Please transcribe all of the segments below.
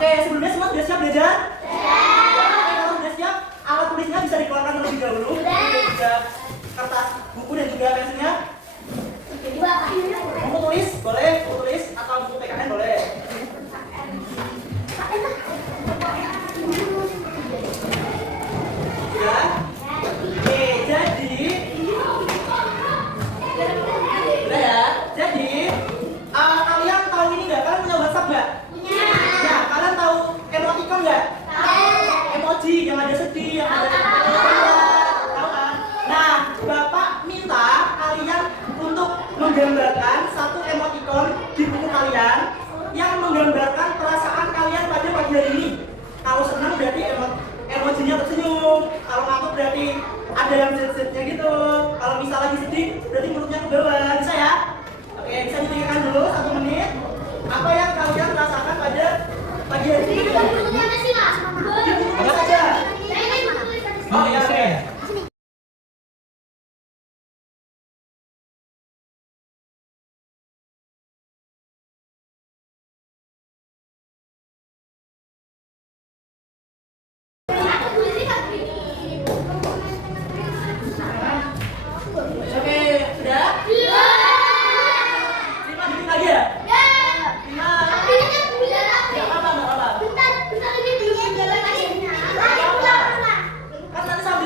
Oke, sebelumnya semua sudah siap belajar? Oke, kalau sudah siap, alat tulisnya bisa dikeluarkan terlebih dahulu. Juga kertas, buku dan juga pensilnya. Buku tulis boleh, buku tulis atau buku PKN boleh. Ya. Oke, jadi udah ya. Jadi kalian tahu ini nggak? Kalian punya WhatsApp nggak? Punya. Ya, kalian tahu emoticon nggak? Tahu. Emoji yang ada sedih, yang ada tahu kan? Nah, Bapak minta kalian untuk menggambarkan satu emoticon di buku kalian yang menggambarkan perasaan kalian pada pagi hari ini. Kalau senang berarti emojinya tersenyum. Kalau ngakak berarti ada yang zet-zetnya gitu. Kalau misal lagi sedih berarti mulutnya ke bawah. Bisa ya? Oke, bisa dipikirkan dulu 1 menit. Apa yang kalian rasakan pada pagi hari ini? Di buku mana saja? Oh iya, oke. Oke, sudah? Iya. 5 detik lagi ya? Ya. 5. Nggak apa-apa. Kan nanti sampai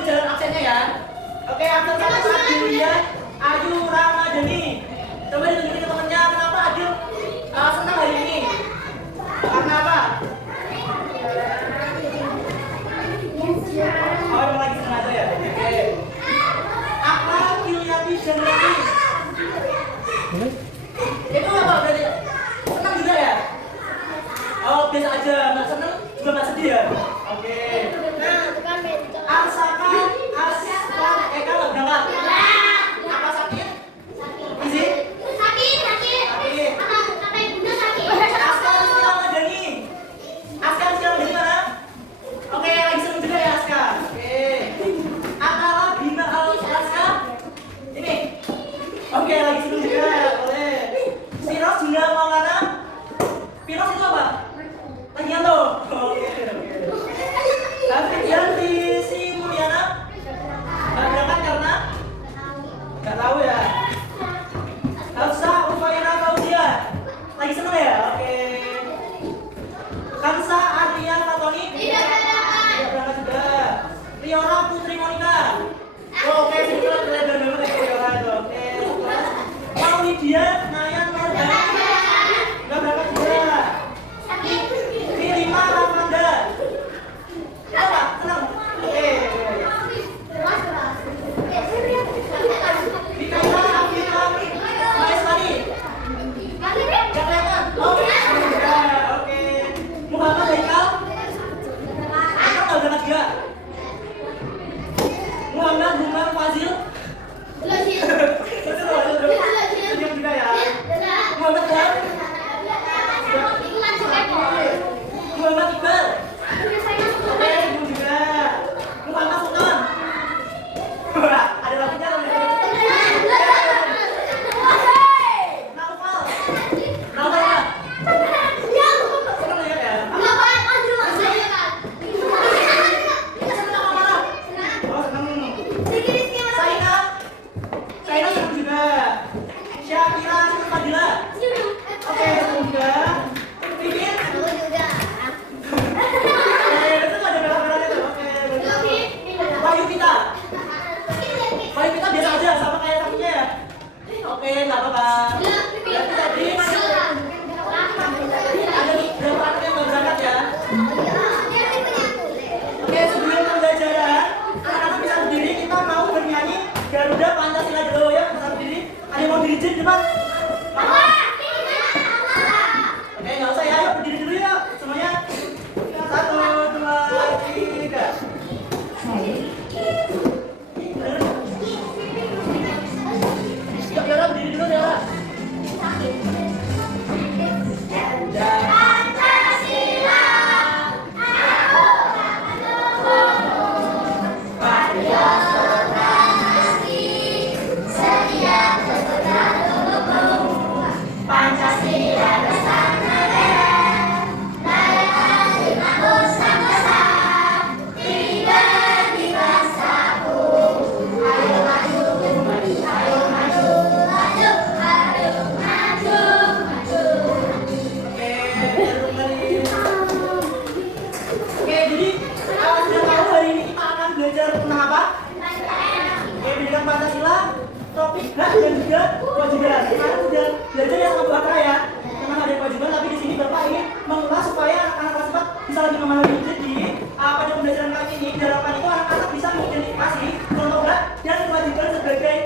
lagi memahami. Jadi pada pembelajaran kali ini diharapkan itu anak-anak bisa mengidentifikasi contoh hak dan kewajiban sebagai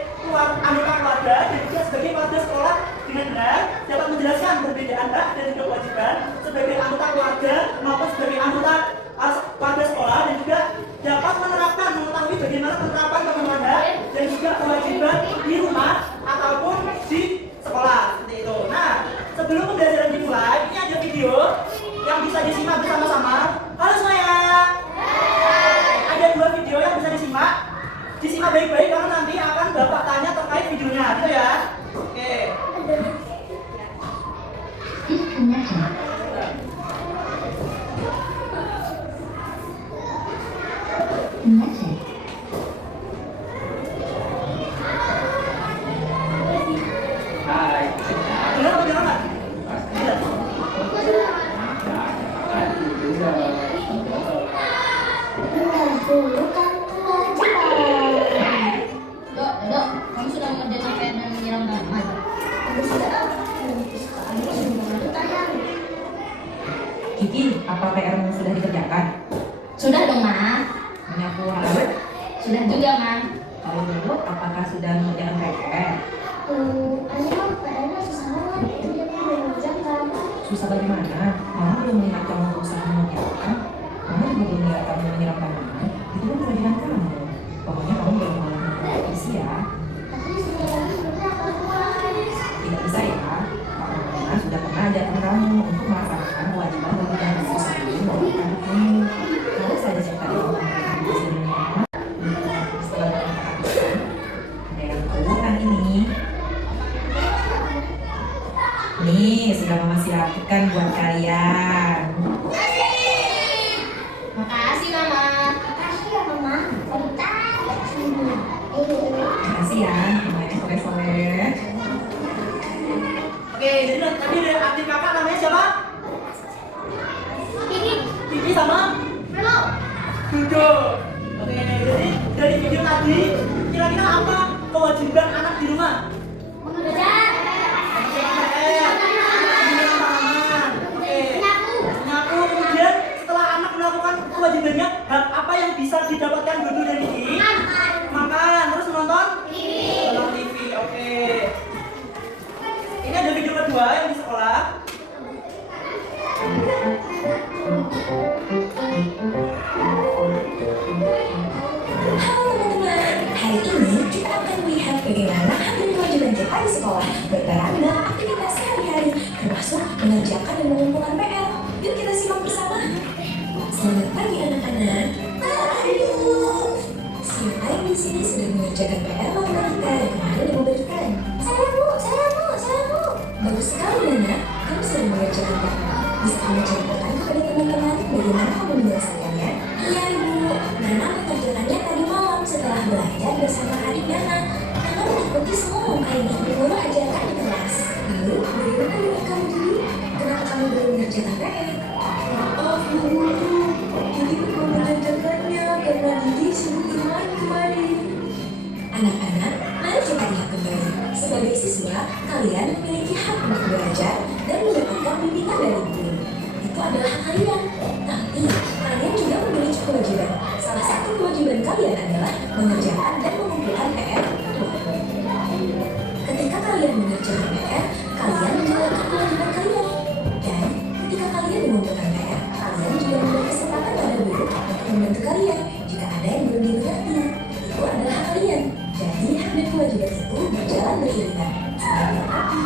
anggota keluarga dan juga sebagai keluarga sekolah dengan benar, dapat menjelaskan perbedaan hak dan juga kewajiban sebagai anggota keluarga maupun sebagai anggota keluarga sekolah, dan juga dapat menerapkan mengetahui bagaimana penerapan pemenuhan hak dan juga kewajiban di rumah ataupun di sekolah seperti itu. Nah, sebelum pembelajaran dimulai, ini ada video yang bisa disimak bersama-sama. Halo semuanya. Ada 2 video yang bisa disimak. Disimak baik-baik karena nanti akan Bapak tanya terkait videonya, gitu ya. Oke. Hai. Dengar apa dengar nggak? Dok, kamu sudah mengerjakan PR dan menyiram tanaman? Kiki, apa PR-mu sudah dikerjakan? Sudah dong, Ma. Menyapu halaman? Sudah juga, Ma. Kalau dulu, apakah sudah mengerjakan PR? Susah bagaimana? Mama belum melihat kamu berusaha mengerjakan. Mama juga belum melihat kamu menyiram tanaman. Itu kan kewajiban kamu. Pokoknya kamu belum boleh mengkritisi ya. Tidak bisa ya. Mama sudah pernah ajarkan kamu untuk melaksanakan kewajiban bagi dan kamu sendiri maupun anak kamu. Kalau saja setiap kali kamu memberikan hasil yang sama, setelah kamu lakukan, ada yang keluar ini. Nih, sudah Mama siapkan buat kalian. Makasih, Mama. Makasih ya, namanya sore-sore. Oke, jadi tadi ada adik kakak namanya siapa? Kiki sama? Dudo. Oke, jadi dari video tadi kira-kira apa kewajiban anak di rumah? Nyapu. Kemudian setelah anak melakukan kewajibannya, hak apa yang bisa didapatkan Dudu dan Kiki? Makan, terus menonton? Nonton TV. Oke. Ini ada video kedua yang di sekolah. Halo teman-teman, hari ini kita akan melihat bagaimana hak dan kewajiban kita di sekolah berperan dalam aktivitas sehari-hari, termasuk mengerjakan dan mengumpulkan PR. Yuk kita simak bersama. Selamat pagi anak-anak. Aduh, siapa yang di sini sudah mengerjakan PR lomba kita yang kemarin diberikan? Saya bu. Bagus sekali Nana, kamu sudah mengerjakan PR. Bisa kamu ceritakan kepada teman-teman bagaimana kamu menyelesaikannya? Iya ibu, Nana mengerjakannya tadi malam setelah belajar bersama adik Nana. Nana mengikuti semua langkah yang ibu guru ajarkan di kelas. Lalu, bagaimana dengan kamu dulu? Kenapa kamu belum mengerjakan PR? Maaf bu guru, Didi belum mengerjakannya karena Didi sibuk bermain kemarin. Anak-anak, mari kita lihat kembali. Sebagai siswa, kalian memiliki hak untuk belajar dan mendapatkan bimbingan dari guru. Itu adalah hak kalian. Tapi, kalian juga memiliki kewajiban. Salah satu kewajiban kalian adalah mengerjakan dan mengumpulkan PR untuk guru. Ketika kalian mengerjakan PR, kalian menjalankan kewajiban kalian. Dan ketika kalian mengumpulkan PR, kalian juga memberi kesempatan pada guru untuk membantu kalian jika ada yang belum dimengerti. Itu adalah hak kalian. Jadi, hak dan kewajiban itu berjalan beriringan. Saling melengkapi.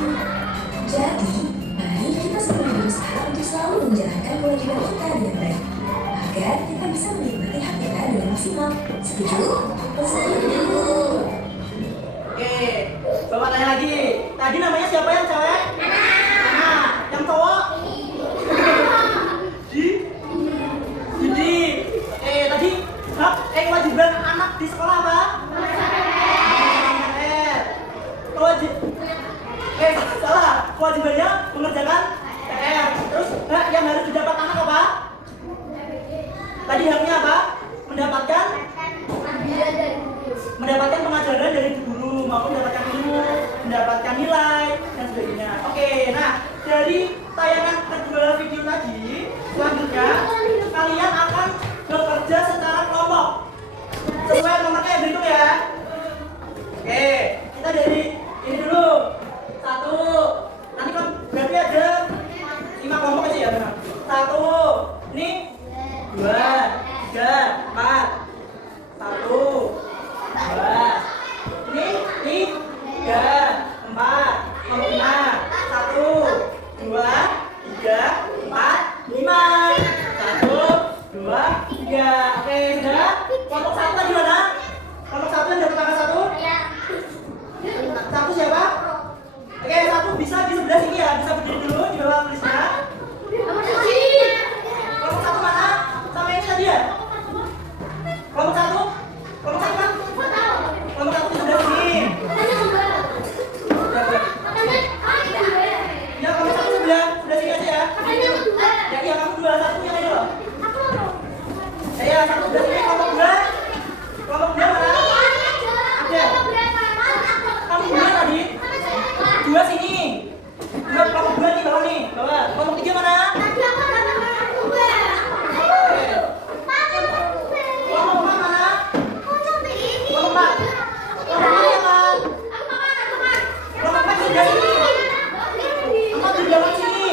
Jadi, mari kita semua berusaha untuk selalu menjalankan kewajiban kita dengan baik, agar kita bisa menikmati hak kita dengan maksimal. Setuju? Setuju. Oke, Bapak tanya lagi. Tadi namanya siapa yang cewek? Nah, yang cowok? Didi. Oke, tadi hak kewajiban anak di sekolah apa? Salah. Kewajibannya mengerjakan PR. Terus hak yang harus didapat anak apa? Tadi haknya apa? Mendapatkan kelompok aja ya benar. 1, ini 2, 3, 4. 1, 2, ini 3, 4, 5. 1, 2, 3, 4, 5. 1, 2, 3. Oke, sudah. Kelompok 1 tadi mana? Kelompok 1 yang dapat angka 1? Satu siapa? Oke, 1 bisa di sebelah sini ya. Bisa berdiri dulu di bawah tulisnya. Kelompok 1 mana? Sama ini tadi ya? Kelompok 1? Kelompok 1 kan? Kelompok 1 di sebelah sini. Ya, kelompok 1 sebelah sini aja ya. Ya, iya kamu 2, 1 yang ini loh. Ya, 1 sebelah sini, kelompok 2. Kelompok 2 mana? Ada. Kamu 2 tadi? 2 sini. 2 kelompok 2 nih, bawah nih, bawah. Kelompok 3 mana? Kelompok 4 mana? Kelompok 4. Kelompok 4 sebelah sini. 4 di belakang sini.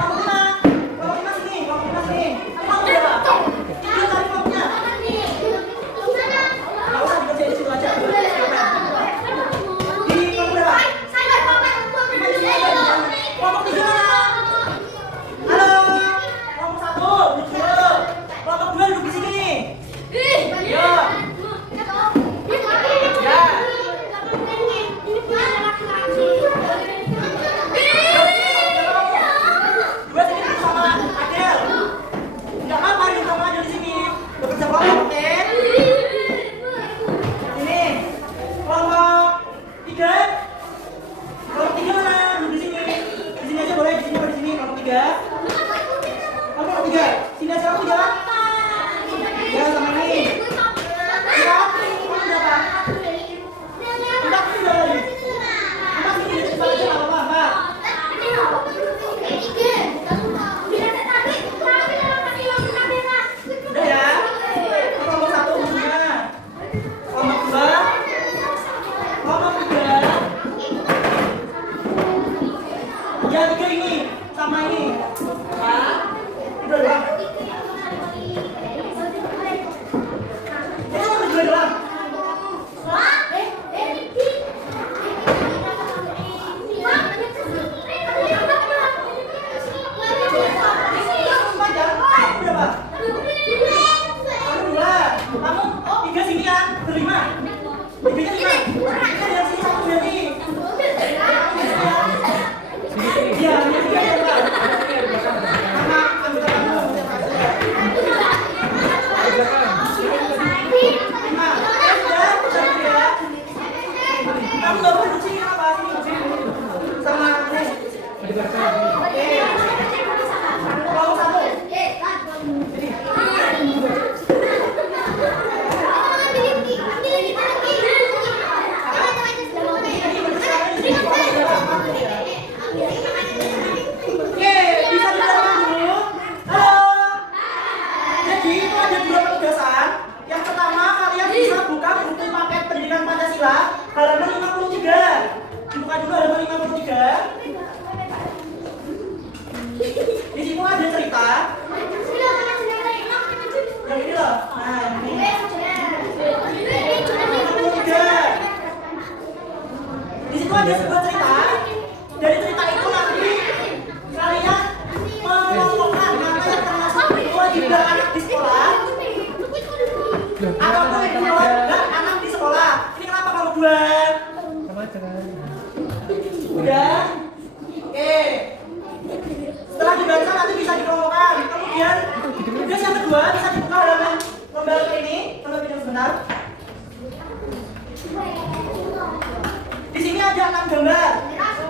Kelompok 5 sini. Kelompok 5 sini. Kamu berapa? Dia cari kelompoknya. Nggak usah dikerjain di situ aja. Di kelompok berapa? Kelompok 3 mana? Halo. Kelompok 1 duduk dulu. Kelompok 2 duduk di sini. Ayo. Ya. Dua sini duduk sama Adel. Nggak apa-apa duduk sama Adel di sini. Bekerja kelompok, oke? Sini. Kelompok 3. Kelompok 3 mana? Duduk di sini. Di sini aja boleh, di sini apa di sini? Kelompok 3. Kelompok 3. Sini aja kamu jalan. Ya, sama ini. Ya, kamu berapa? 4 ini berapa lagi? 4 ini di depan aja, nggak apa-apa, Mbak. Udah ya? Kelompok 1 semuanya. Kelompok 2. Kelompok 3. Ya, 3 ini. Sama ini. Nah, udah doang. Ini cuma berdua doang. Kamu berapa? Kamu 2. Kamu 3 sini kan? Berlima. 3-nya 5. Kita dari sini 1 berarti. Iya, ini 3 ya, Pak. Sama anggota kamu. 5. Sudah, cantik ya. Kamu nggak boleh duduk sini, apa? Sini. Sama ini. Oke. Kelompok 1. Oke, bisa dijelaskan dulu. Halo. Jadi itu ada 2 penugasan. Yang pertama, kalian bisa buka buku paket pendidikan Pancasila halaman 53. Dibuka dulu halaman 53. Di situ ada cerita. Yang ini loh. Nah, ini. 53. Di situ ada sebuah cerita. Dari cerita itu nanti kalian mengelompokkan mana yang termasuk kewajiban anak di sekolah atau kewajiban anak di sekolah. Ini kenapa kamu 2? Sama aja kan. Udah? Oke. Setelah dibaca nanti bisa dikelompokkan. Kemudian tugas yang kedua bisa dibuka halaman lembaga ini. Coba pinjam sebentar. Di sini ada 6 gambar.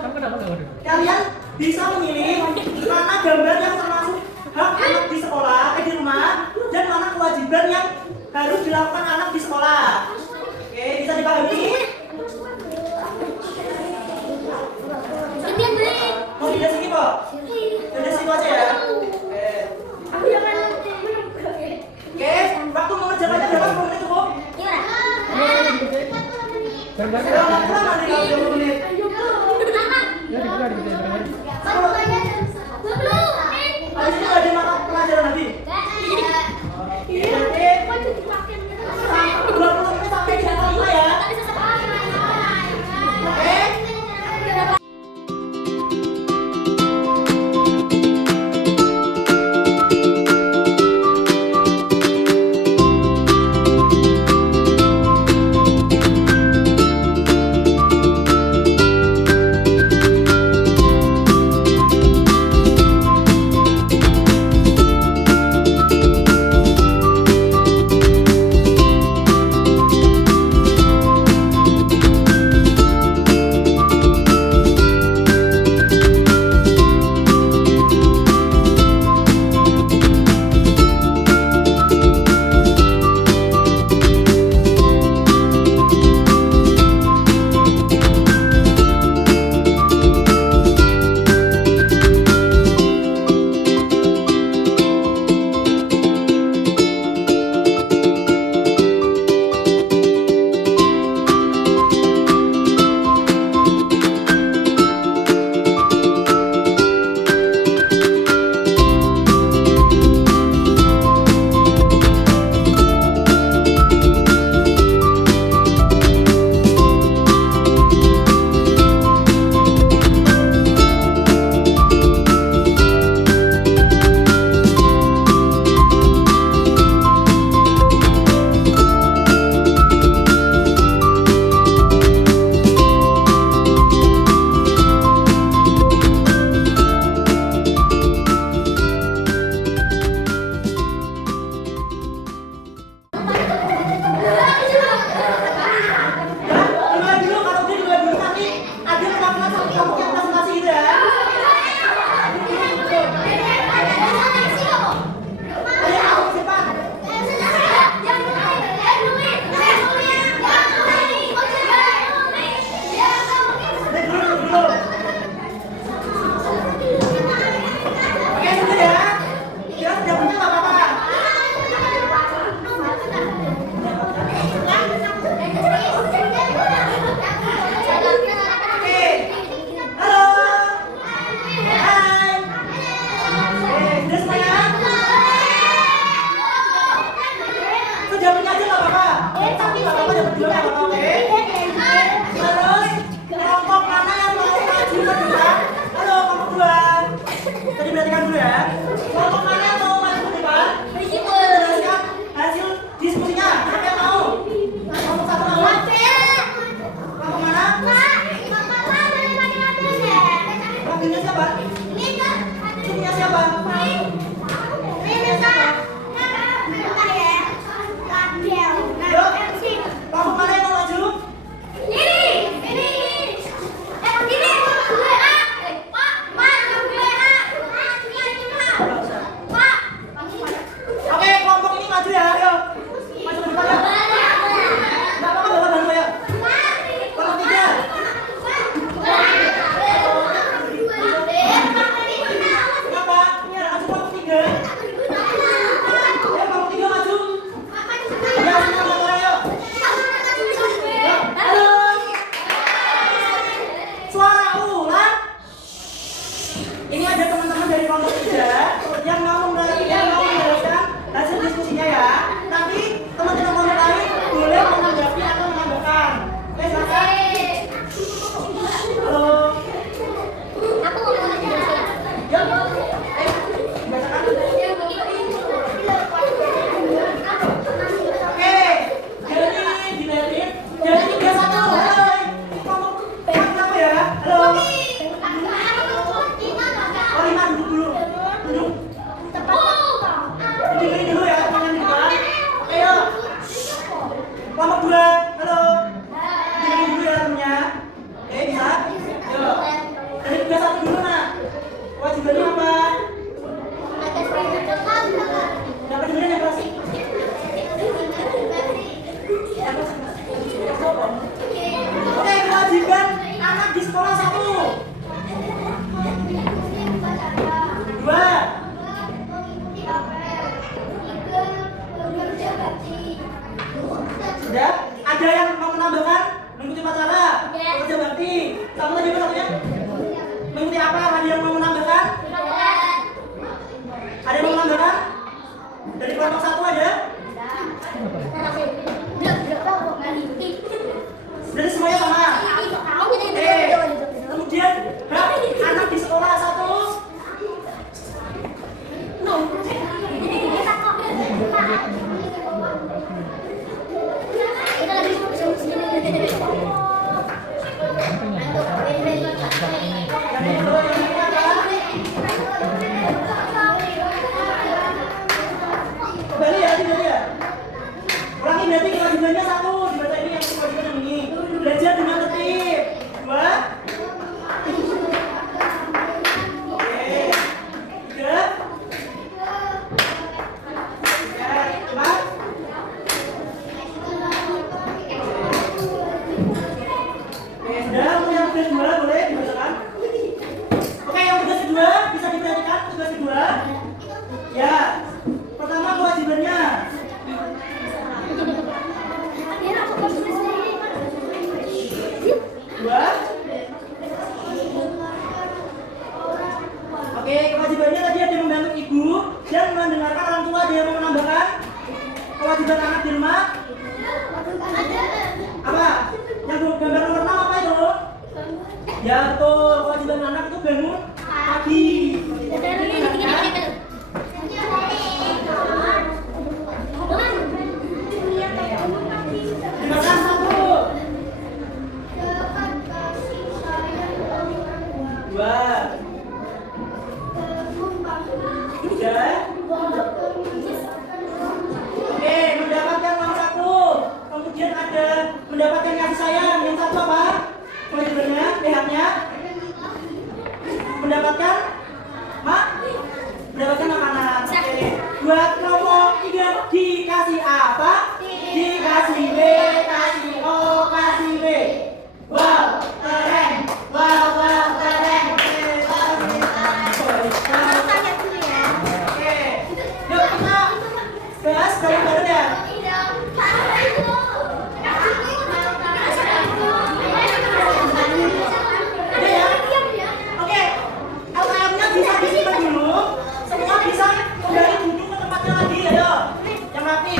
Kamu kenapa nggak ada? Kalian bisa memilih mana gambar yang termasuk hak anak di sekolah, di rumah, dan mana kewajiban yang harus dilakukan anak di sekolah. Oke, bisa dipahami? Mau di sini kok? Di situ aja ya. Oke, waktu mengerjakannya berapa? 10 menit cukup? Bareng-bareng. Berapa lama nih kalau 20 menit? Ya, di luar gitu ya, bareng-bareng. 10 Tadi perhatikan dulu ya. Kelompok mana yang mau maju ke depan? Jelaskan hasil diskusinya. Siapa yang mau? Kelompok satu mau? Kelompok mana? Wakilnya siapa? Sukunya siapa? Kelompok mana yang mau maju? Oke, kelompok ini maju ya. Ayo. Maju ke depan ya. Enggak apa-apa, Bapak bantu ya. Kelompok 3. Kenapa? Biar maju kelompok 3. Ayo kelompok 3 maju. Ya, senang banget ayo. Ya, halo. Suara ulang. Ini ada teman-teman dari kelompok 3 yang mau menjelaskan hasil diskusinya ya. Tapi teman-teman kelompok lain boleh menanggapi atau menambahkan. Oke, silakan. Halo. Ya. Ayo, bacakan. Oke, jadi dilihatin. Jadi 3-1. Hai. Kelompok berapa ya? Halo. Oh, 5 duduk dulu. Duduk. Dengerin dulu ya teman-teman di depan. Oke, yuk. Kelompok 2. Halo. Dengerin dulu ya temennya. Oke, bisa? Yuk. Dari 3-1 dulu, Nak. Kewajibannya apa? Dapat dengerin yang keras. Oke, kewajiban anak di sekolah 1. 2. Sudah? Ada yang mau menambahkan? Mengikuti upacara? Kerja bakti? Kamu tadi apa namanya? Mengikuti apa? Ada yang mau menambahkan? Ada yang mau menambahkan? Dari kelompok 1 ada? Dari semuanya sama? Kemudian hak anak di sekolah 1. Kembali ya, kembali ya. Ulangi berarti kewajibannya 1. Dibaca ini yang kewajiban yang ini. Belajar dengan tertib. 2. Oke. 3. 4. Oke, sudah. Untuk yang tugas 2 boleh dibacakan. Oke, yang tugas kedua bisa diperhatikan. Tugas kedua. Ya. Pertama kewajibannya. 2. Oke, kewajibannya tadi ada membantu ibu dan mendengarkan orang tua. Ada yang mau menambahkan? Kewajiban anak di rumah? Apa? Yang gambar nomor 6 apa itu? Ya betul, kewajiban anak itu bangun pagi. Dimakan 1. 2. 3. Oke, mendapatkan uang saku. Kemudian ada mendapatkan kasih sayang. Yang satu apa? Kewajibannya, pihaknya mendapatkan mendapatkan makanan. Oke. Buat kelompok 3 dikasih apa? Dikasih B, kasih O, kasih B. Wow, keren. Wow, keren. Oke. Yuk kita bahas bareng-bareng ya. Oke. LKM-nya bisa disimpan dulu. Semua bisa kembali duduk ke tempatnya lagi. Ayo. Yang rapi.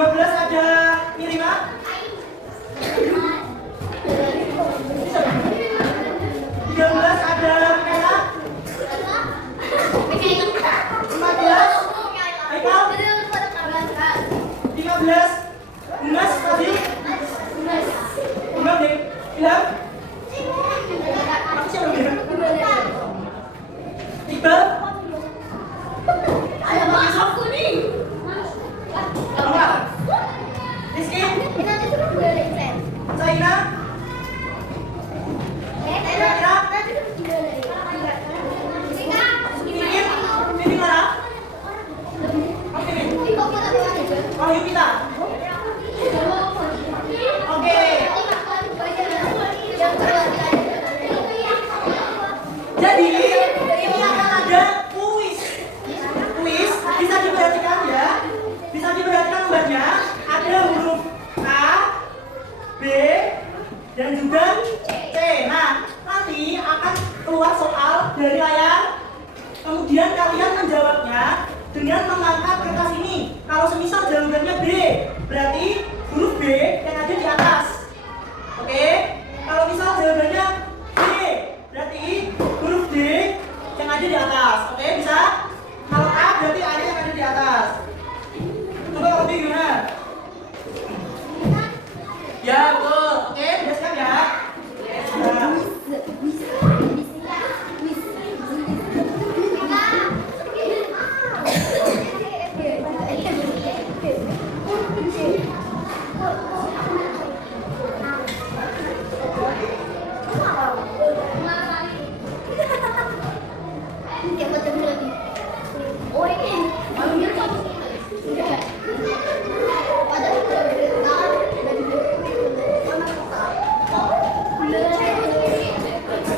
12 ada Mirima. 13 ada Mela. 14 Haikal. 15 Unas tadi. Unas deh. Ilham. Aku siapa dia? Iqbal. Enggak. Rizky. Saina. Ini mana? Oh, yuk kita. Oke. Jadi ini akan ada kuis. Kuis bisa diperhatikan ya. Bisa diperhatikan gambarnya. Ada huruf A, B, dan juga C. Nah, nanti akan keluar soal dari layar. Kemudian kalian menjawabnya dengan mengangkat kertas ini. Kalau semisal jawabannya B, berarti huruf B yang ada di atas. Oke? Kalau misal jawabannya B, berarti huruf D yang ada di atas. Oke, bisa? Kalau A berarti A yang ada di atas. Coba kalau B gimana? Ya, betul. Oke, udah siap ya? Nah.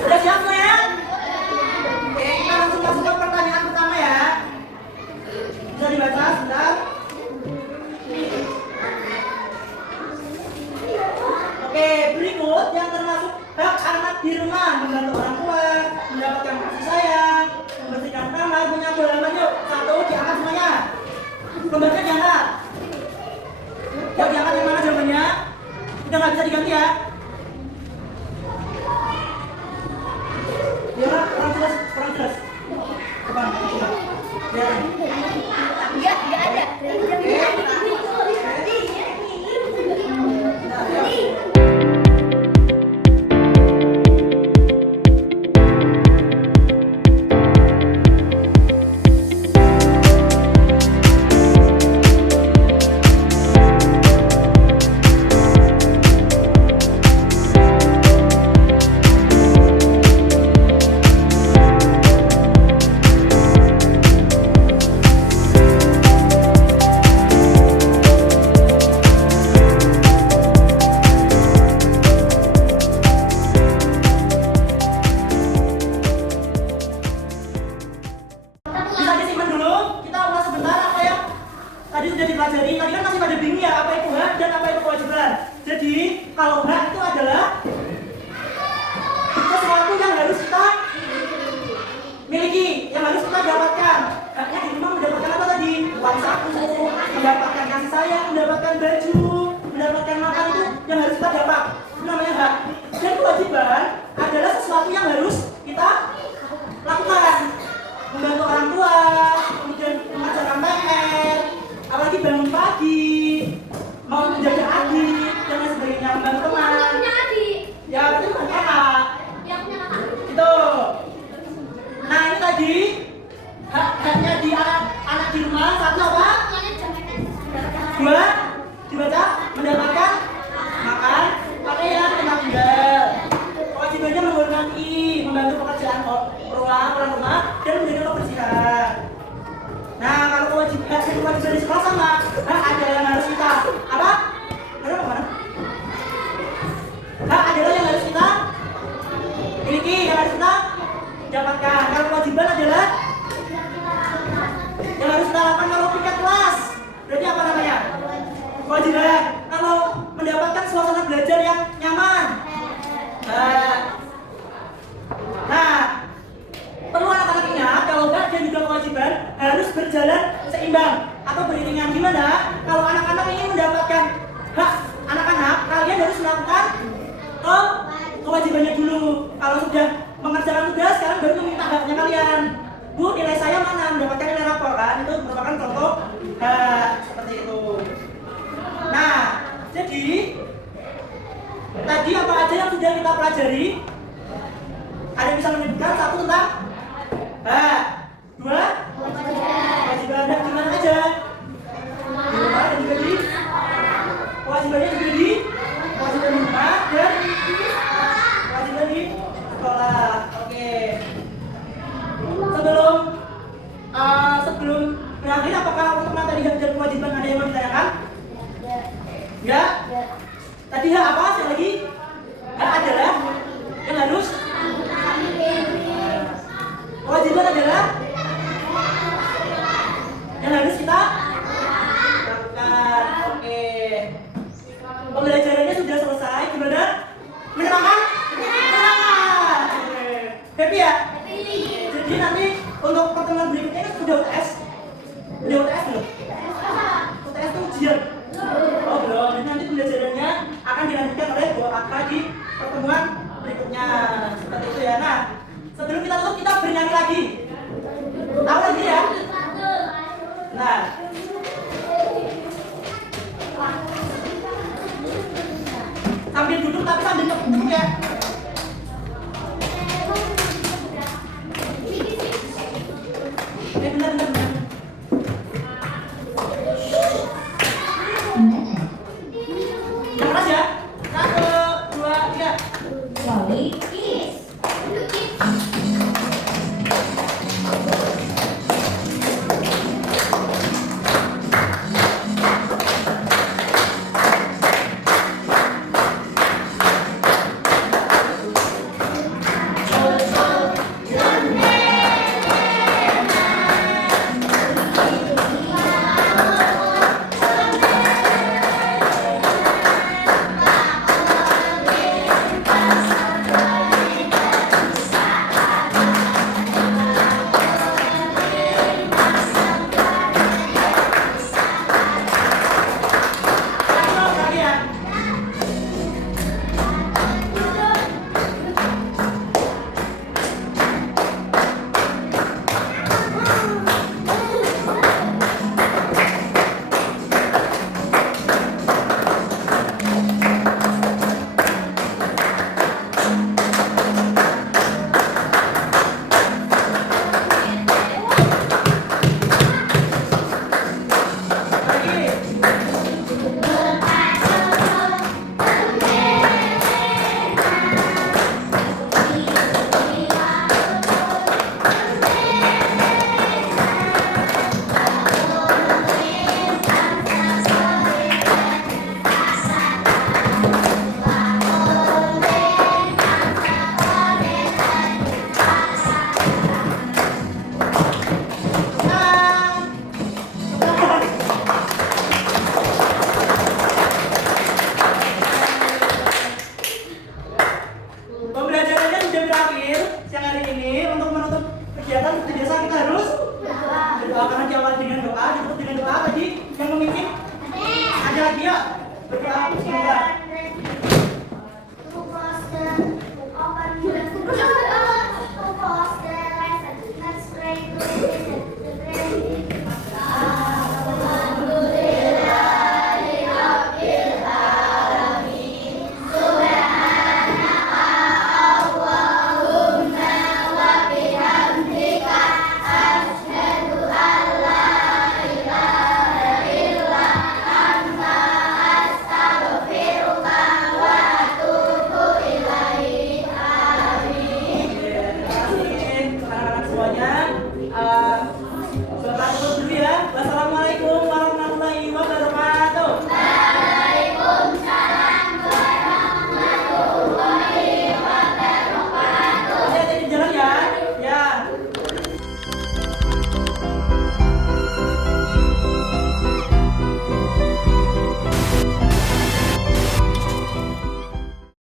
Udah siap ya? Oke, kita langsung masuk ke pertanyaan pertama ya. Bisa dibaca sebentar. Oke, berikut yang termasuk hak anak di rumah: membantu orang tua, mendapatkan kasih sayang, membersihkan kamar, menyapu halaman. Yuk, satu diangkat semuanya. Gambarnya diangkat. Yuk diangkat yang mana jawabannya? Udah nggak bisa diganti ya? Ya, kurang jelas. Depan, coba. Ya. Bisa disimpan dulu, kita ulas sebentar apa yang tadi sudah dipelajari. Tadi kan masih pada bingung ya, apa itu hak dan apa itu kewajiban. Jadi, kalau hak itu adalah sesuatu yang harus kita miliki, yang harus kita dapatkan. Haknya di rumah mendapatkan apa tadi? Uang saku, mendapatkan kasih sayang, mendapatkan baju, mendapatkan makan, itu yang harus kita dapat. Itu namanya hak. Dan kewajiban adalah sesuatu yang harus kita lakukan. Membantu orang tua, kemudian mengerjakan PR, apalagi bangun pagi, mau menjaga adik, dan lain sebagainya, membantu teman. Ya, itu bukan kakak. Gitu. Nah, ini tadi haknya di anak di rumah. Satu apa? Dua, dibaca, mendapatkan makan, pakaian, tempat tinggal. Kewajibannya menghormati, membantu pekerjaan orang rumah, dan menjaga kebersihan. Nah, kalau kewajiban di sekolah sama, ada yang harus kita apa? Ada apa mana? Adalah yang harus kita miliki, yang harus kita dapatkan. Kalau kewajiban adalah yang harus kita lakukan kalau piket kelas. Berarti apa namanya? Kewajiban. Kalau mendapatkan suasana belajar yang nyaman. Nah, perlu anak-anak ingat kalau hak dan juga kewajiban harus berjalan seimbang. atau beriringan. Gimana? Kalau anak-anak ingin mendapatkan hak anak-anak, kalian harus melakukan kewajibannya dulu. Kalau sudah mengerjakan tugas, sekarang baru meminta haknya kalian. Bu, nilai saya mana? Mendapatkan nilai rapor kan? Itu merupakan contoh hak seperti itu. Nah, jadi tadi apa aja yang sudah kita pelajari? Ada yang bisa menyebutkan? Satu tentang hak, dua kewajiban. Hak gimana aja? Dan juga di kewajibannya juga di kewajiban di rumah dan kewajiban di sekolah. Oke. Sebelum berakhir, apakah untuk materi hak dan kewajiban ada yang mau ditanyakan? Ya. Tadi hak apa? Sekali lagi. Hak adalah yang harus. Kewajiban adalah yang harus kita lakukan. Oke. Pembelajarannya sudah selesai. Gimana? Menyenangkan? Menyenangkan. Oke. Happy ya? Jadi nanti untuk pertemuan berikutnya kan sudah UTS. Udah UTS belum? UTS itu ujian. Oh belum. Nanti pembelajarannya akan dilanjutkan oleh Bu Aka di pertemuan berikutnya. Seperti itu ya. Nah, sebelum kita tutup, kita bernyanyi lagi. Tahu lagi ya? Nah, sambil duduk tapi sambil ngebuk ya.